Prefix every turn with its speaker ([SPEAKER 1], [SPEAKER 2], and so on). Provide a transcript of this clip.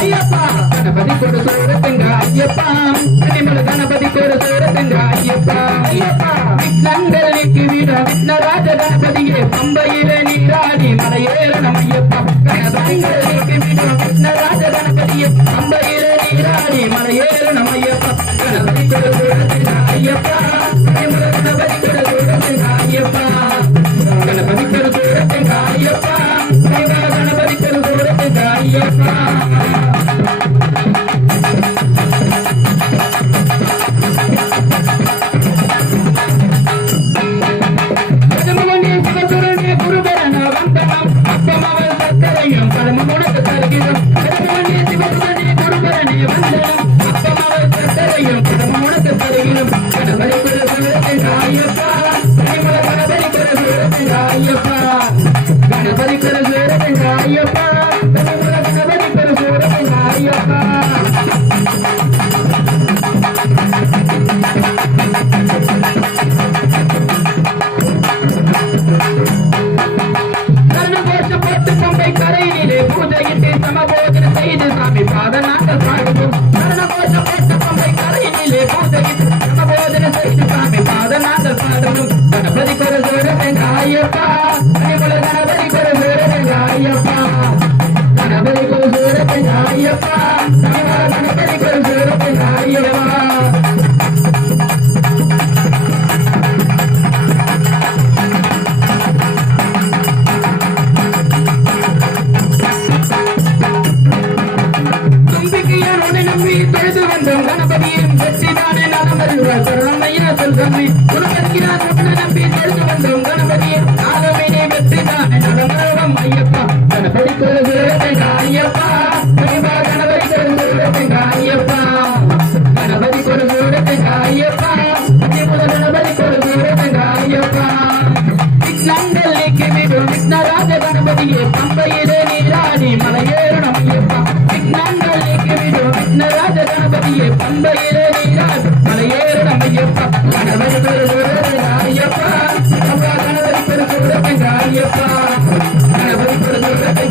[SPEAKER 1] ஐயப்பா. கணபதி கொடு சோரத்துங்க ஐயப்பா. கனிமல கணபதி கொடு சோரத்துங்க ஐயப்பா. ஐயப்பா. விக்னங்கள் நீக்கி வீர விக்னராஜ கணபதியே பம்பையில நீராடி மலையேறணும் ஐயப்பா. கணபதிகள் நீக்கி வீர விக்னராஜ கணபதியே பம்பையில நீராடி மலையேறணும் ஐயப்பா. கணபதி கொடு சோரத்துங்க ஐயப்பா. గణపతి పెరు సూర వెంకయ్యప్ప గణపతి పెరు సూర వెంకయ్యప్ప గణపతి కొరసూర వెంకయ్యప్ప கணபதியின் வெற்றி தானே நான் அறிவார் சரணமையா செல்வி குடும்பத்தினார் கம்பதியே பம்பையிலே நீராடி மலையேறணும் விண்ணாங்கள் நீக்கிவிடும் விண்ணராஜ கணபதியே பம்பையிலே நீராடி மலையேறணும் ஐயப்பா கணவர் பெருசுரவே கணபதி பெருசுரவே கணபதி பெருசுரவே